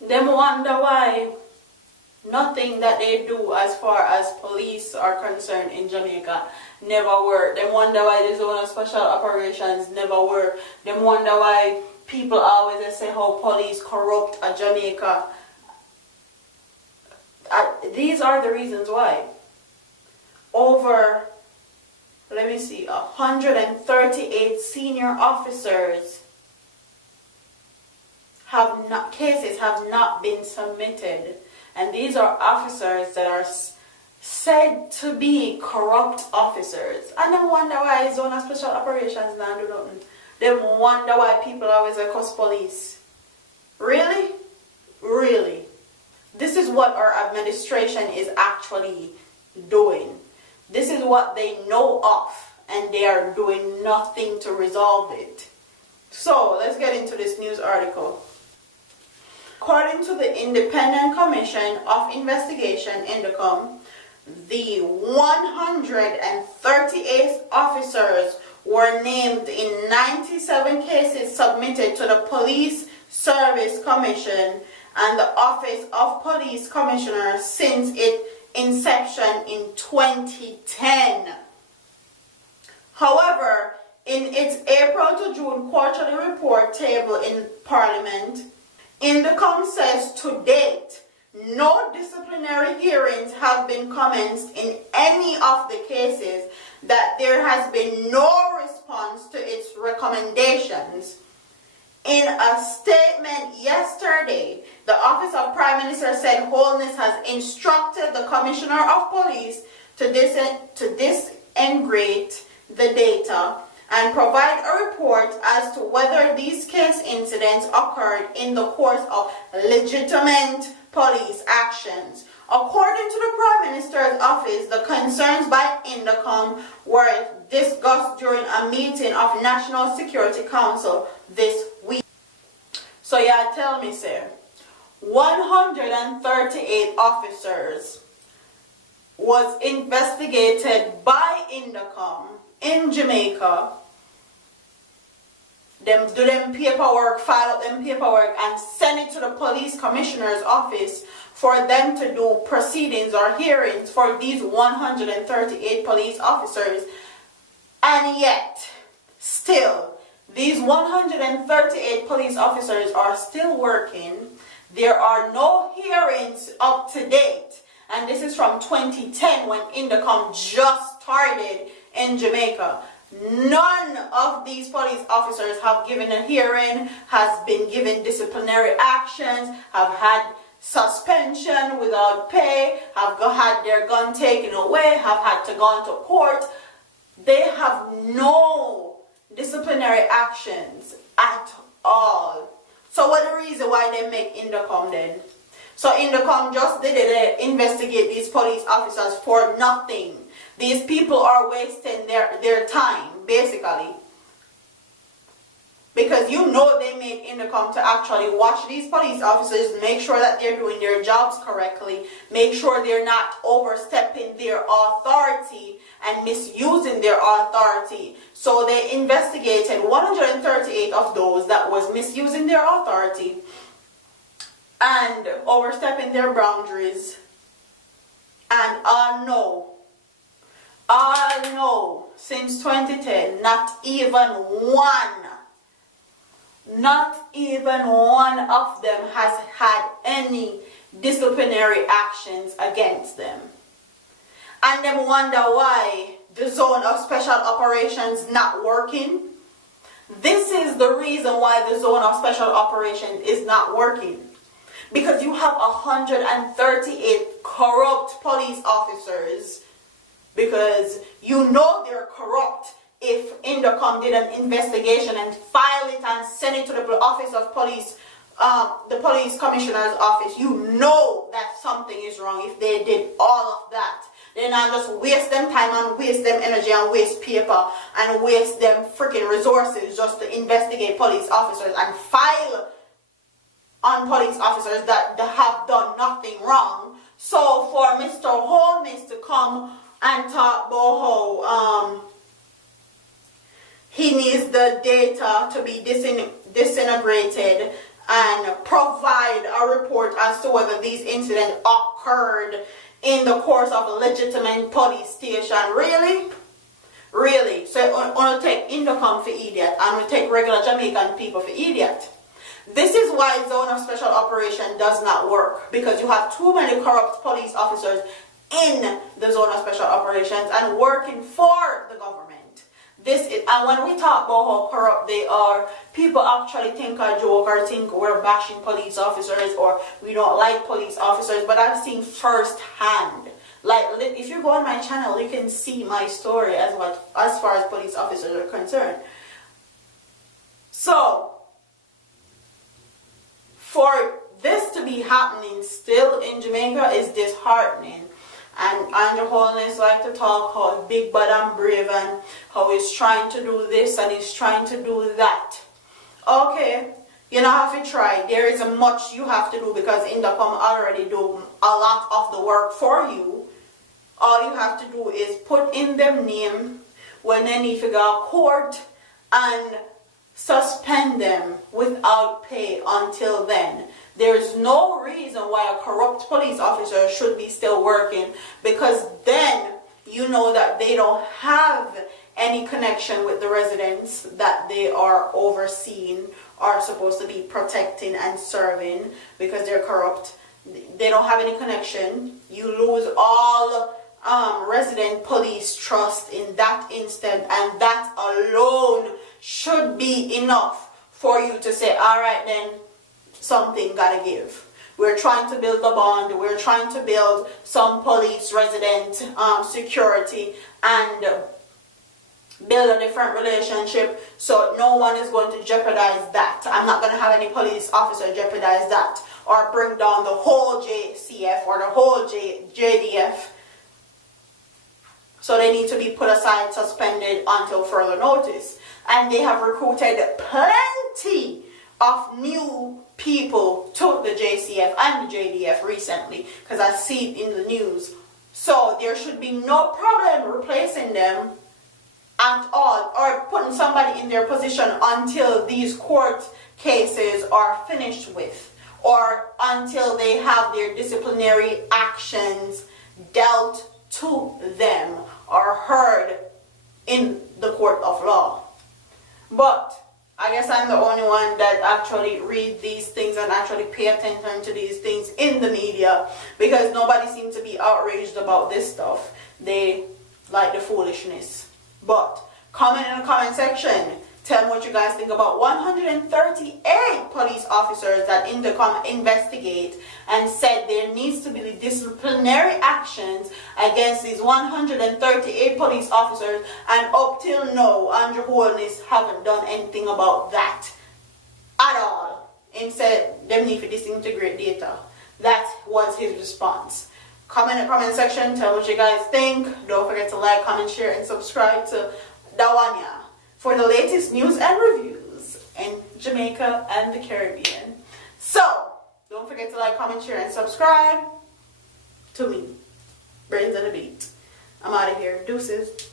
Them wonder why nothing that they do as far as police are concerned in Jamaica never work. Them wonder why the zone of special operations never work. Them wonder why people always say how police corrupt at Jamaica. These are the reasons why. Over, let me see, 138 senior officers cases have not been submitted. And these are officers that are said to be corrupt officers. And they wonder why zone of special operations now do nothing. They wonder why people always accuse police. Really? Really? This is what our administration is actually doing. This is what they know of, and they are doing nothing to resolve it. So, let's get into this news article. According to the Independent Commission of Investigation, Indecom, the 138 officers were named in 97 cases submitted to the Police Service Commission and the Office of Police Commissioner since its inception in 2010. However, in its April to June quarterly report table in Parliament, Indecom says to date, no disciplinary hearings have been commenced in any of the cases, that there has been no response to its recommendations. In a statement yesterday, the Office of Prime Minister said Holness has instructed the Commissioner of Police to disintegrate the data and provide a report as to whether these case incidents occurred in the course of legitimate police actions. According to the Prime Minister's office, the concerns by Indecom were discussed during a meeting of National Security Council this week. So yeah, tell me, sir, 138 officers was investigated by Indecom in Jamaica. Them do them paperwork, file up them paperwork, and send it to the police commissioner's office for them to do proceedings or hearings for these 138 police officers. And yet, still, these 138 police officers are still working. There are no hearings up to date. And this is from 2010 when Indecom just started in Jamaica. None of these police officers have given a hearing, has been given disciplinary actions, have had suspension without pay, have had their gun taken away, have had to go into court. They have no disciplinary actions at all. So what the reason why they make Indecom then? So Indecom just did it, investigate these police officers for nothing. These people are wasting their time, basically. Because you know they made Indecom to actually watch these police officers, make sure that they're doing their jobs correctly, make sure they're not overstepping their authority and misusing their authority. So they investigated 138 of those that was misusing their authority and overstepping their boundaries. And all know, since 2010, not even one of them has had any disciplinary actions against them. And them wonder why the zone of special operations not working. This is the reason why the zone of special operations is not working. Because you have 138 corrupt police officers. Because you know they're corrupt if Indecom did an investigation and file it and send it to the office of police, the police commissioner's office. You know that something is wrong if they did all of that. They not just waste them time and waste them energy and waste paper and waste them freaking resources just to investigate police officers and file on police officers that have done nothing wrong. So for Mr. Holness to come and talk about how he needs the data to be disintegrated and provide a report as to whether these incidents occurred in the course of a legitimate police station. Really? Really? So I'm going to take Indecom for idiot, and we take regular Jamaican people for idiot. This is why zone of special operation does not work, because you have too many corrupt police officers in the zone of special operations and working for the government. And when we talk about how corrupt they are, people actually think a joke or think we're bashing police officers or we don't like police officers, but I've seen firsthand. Like, if you go on my channel, you can see my story as far as police officers are concerned. So, for this to be happening still in Jamaica is disheartening. And Andrew Holness like to talk how big, bad and brave and how he's trying to do this and he's trying to do that. Okay, you don't have to try. There is much you have to do because Indecom already do a lot of the work for you. All you have to do is put in their name when they need to go to court and suspend them without pay until then. There's no reason why a corrupt police officer should be still working, because then you know that they don't have any connection with the residents that they are overseeing, are supposed to be protecting and serving, because they're corrupt. They don't have any connection. You lose all resident police trust in that instant, and that alone should be enough for you to say, all right then, something gotta give. We're trying to build a bond. We're trying to build some police resident security and build a different relationship, so no one is going to jeopardize that. I'm not going to have any police officer jeopardize that or bring down the whole JCF or the whole JDF. So they need to be put aside, suspended until further notice. And they have recruited plenty of new people to the JCF and the JDF recently, because I see it in the news. So there should be no problem replacing them at all, or putting somebody in their position until these court cases are finished with, or until they have their disciplinary actions dealt to them or heard in the court of law. But I guess I'm the only one that actually read these things and actually pay attention to these things in the media, because nobody seems to be outraged about this stuff. They like the foolishness. But comment in the comment section. Tell me what you guys think about 138 police officers that Indecom investigate and said there needs to be disciplinary actions against these 138 police officers, and up till now, Andrew Holness haven't done anything about that at all. Instead, them need to disintegrate data. That was his response. Comment in the comment section. Tell what you guys think. Don't forget to like, comment, share, and subscribe to Dawanya for the latest news and reviews in Jamaica and the Caribbean. So, don't forget to like, comment, share, and subscribe to me. Brains on the beat. I'm out of here. Deuces.